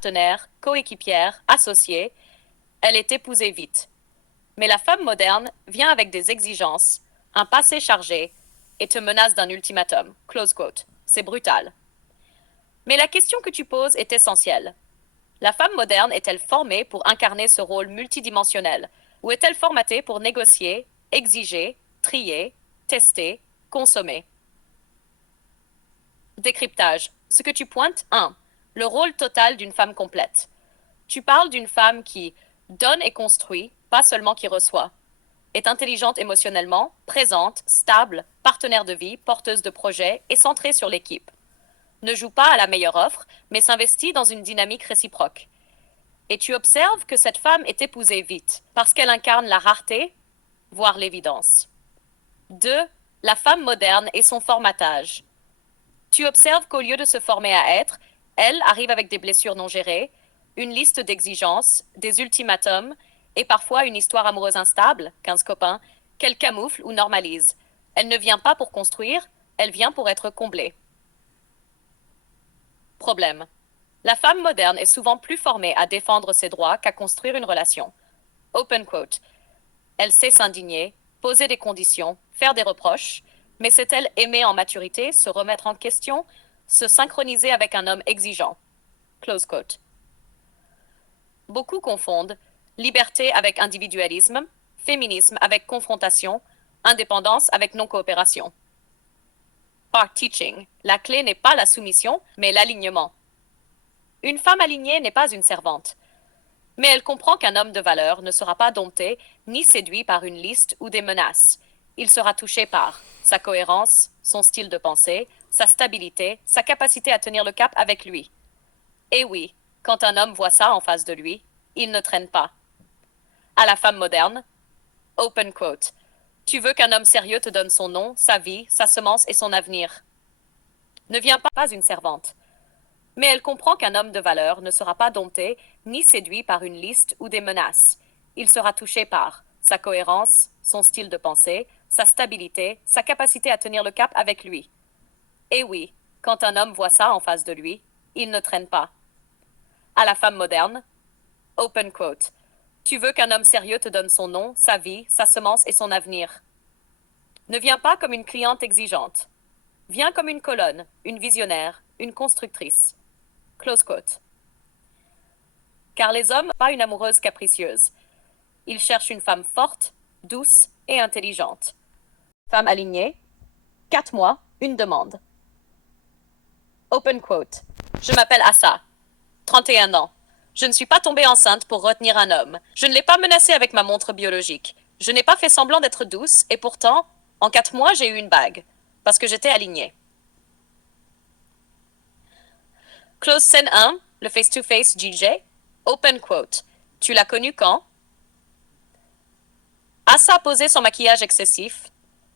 partenaire, coéquipière, associée, elle est épousée vite. Mais la femme moderne vient avec des exigences, un passé chargé, et te menace d'un ultimatum. Close quote. C'est brutal. Mais la question que tu poses est essentielle. La femme moderne est-elle formée pour incarner ce rôle multidimensionnel, ou est-elle formatée pour négocier, exiger, trier, tester, consommer? Décryptage. Ce que tu pointes, 1. Le rôle total d'une femme complète. Tu parles d'une femme qui donne et construit, pas seulement qui reçoit. Est intelligente émotionnellement, présente, stable, partenaire de vie, porteuse de projets et centrée sur l'équipe. Ne joue pas à la meilleure offre, mais s'investit dans une dynamique réciproque. Et tu observes que cette femme est épousée vite, parce qu'elle incarne la rareté, voire l'évidence. 2. La femme moderne et son formatage. Tu observes qu'au lieu de se former à être, elle arrive avec des blessures non gérées, une liste d'exigences, des ultimatums et parfois une histoire amoureuse instable, 15 copains, qu'elle camoufle ou normalise. Elle ne vient pas pour construire, elle vient pour être comblée. Problème. La femme moderne est souvent plus formée à défendre ses droits qu'à construire une relation. Open quote. Elle sait s'indigner, poser des conditions, faire des reproches, mais sait-elle aimer en maturité, se remettre en question, se synchroniser avec un homme exigeant? Close quote. Beaucoup confondent liberté avec individualisme, féminisme avec confrontation, indépendance avec non-coopération. Par teaching, la clé n'est pas la soumission, mais l'alignement. Une femme alignée n'est pas une servante, mais elle comprend qu'un homme de valeur ne sera pas dompté ni séduit par une liste ou des menaces. Il sera touché par sa cohérence, son style de pensée, sa stabilité, sa capacité à tenir le cap avec lui. Et oui, quand un homme voit ça en face de lui, il ne traîne pas. À la femme moderne, open quote. Tu veux qu'un homme sérieux te donne son nom, sa vie, sa semence et son avenir. Ne viens pas une servante. Mais elle comprend qu'un homme de valeur ne sera pas dompté ni séduit par une liste ou des menaces. Il sera touché par sa cohérence, son style de pensée, sa stabilité, sa capacité à tenir le cap avec lui. Et oui, quand un homme voit ça en face de lui, il ne traîne pas. À la femme moderne, open quote. Tu veux qu'un homme sérieux te donne son nom, sa vie, sa semence et son avenir. Ne viens pas comme une cliente exigeante. Viens comme une colonne, une visionnaire, une constructrice. Close quote. Car les hommes n'ont pas une amoureuse capricieuse. Ils cherchent une femme forte, douce et intelligente. Femme alignée, 4 mois, une demande. Open quote. Je m'appelle Assa, 31 ans. Je ne suis pas tombée enceinte pour retenir un homme. Je ne l'ai pas menacé avec ma montre biologique. Je n'ai pas fait semblant d'être douce et pourtant, en 4 mois, j'ai eu une bague. Parce que j'étais alignée. Close scène 1, le face-to-face JJ. Open quote. Tu l'as connu quand? Assa a posé son maquillage excessif.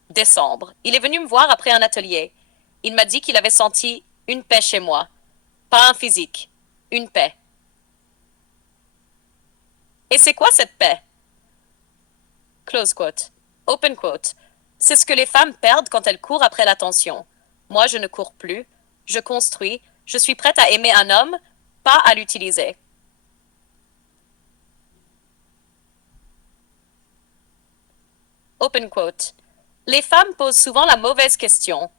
Décembre. Il est venu me voir après un atelier. Il m'a dit qu'il avait senti une paix chez moi. Pas un physique. Une paix. Et c'est quoi cette paix? Close quote. Open quote. C'est ce que les femmes perdent quand elles courent après l'attention. Moi, je ne cours plus. Je construis. Je suis prête à aimer un homme, pas à l'utiliser. Open quote. Les femmes posent souvent la mauvaise question.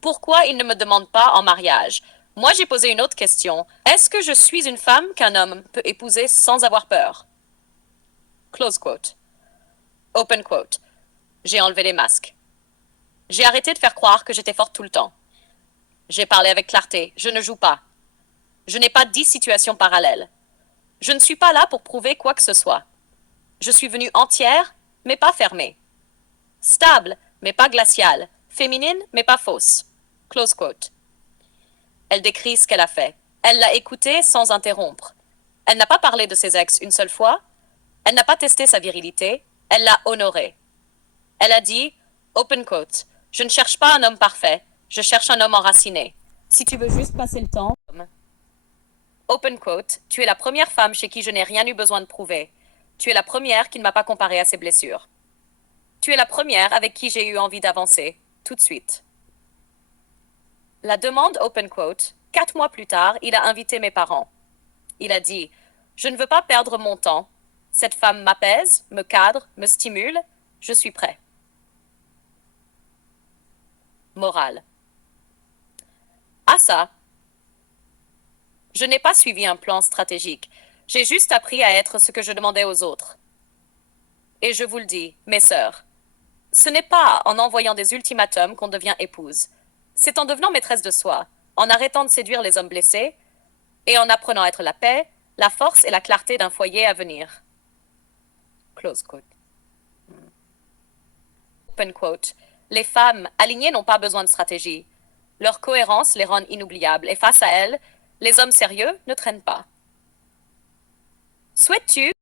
Pourquoi ils ne me demandent pas en mariage? Moi, j'ai posé une autre question. Est-ce que je suis une femme qu'un homme peut épouser sans avoir peur? Close quote. Open quote. J'ai enlevé les masques. J'ai arrêté de faire croire que j'étais forte tout le temps. J'ai parlé avec clarté. Je ne joue pas. Je n'ai pas 10 situations parallèles. Je ne suis pas là pour prouver quoi que ce soit. Je suis venue entière, mais pas fermée. Stable, mais pas glaciale. Féminine, mais pas fausse. Close quote. Elle décrit ce qu'elle a fait. Elle l'a écouté sans interrompre. Elle n'a pas parlé de ses ex une seule fois. Elle n'a pas testé sa virilité. Elle l'a honoré. Elle a dit, open quote, je ne cherche pas un homme parfait. Je cherche un homme enraciné. Si tu veux juste passer le temps. Open quote, tu es la première femme chez qui je n'ai rien eu besoin de prouver. Tu es la première qui ne m'a pas comparé à ses blessures. Tu es la première avec qui j'ai eu envie d'avancer, tout de suite. La demande open quote, 4 mois plus tard, il a invité mes parents. Il a dit, je ne veux pas perdre mon temps. Cette femme m'apaise, me cadre, me stimule. Je suis prêt. Morale. Ah ça, je n'ai pas suivi un plan stratégique. J'ai juste appris à être ce que je demandais aux autres. Et je vous le dis, mes sœurs, ce n'est pas en envoyant des ultimatums qu'on devient épouse. C'est en devenant maîtresse de soi, en arrêtant de séduire les hommes blessés, et en apprenant à être la paix, la force et la clarté d'un foyer à venir. Close quote. Open quote. Les femmes alignées n'ont pas besoin de stratégie. Leur cohérence les rend inoubliables, et face à elles, les hommes sérieux ne traînent pas. Souhaites-tu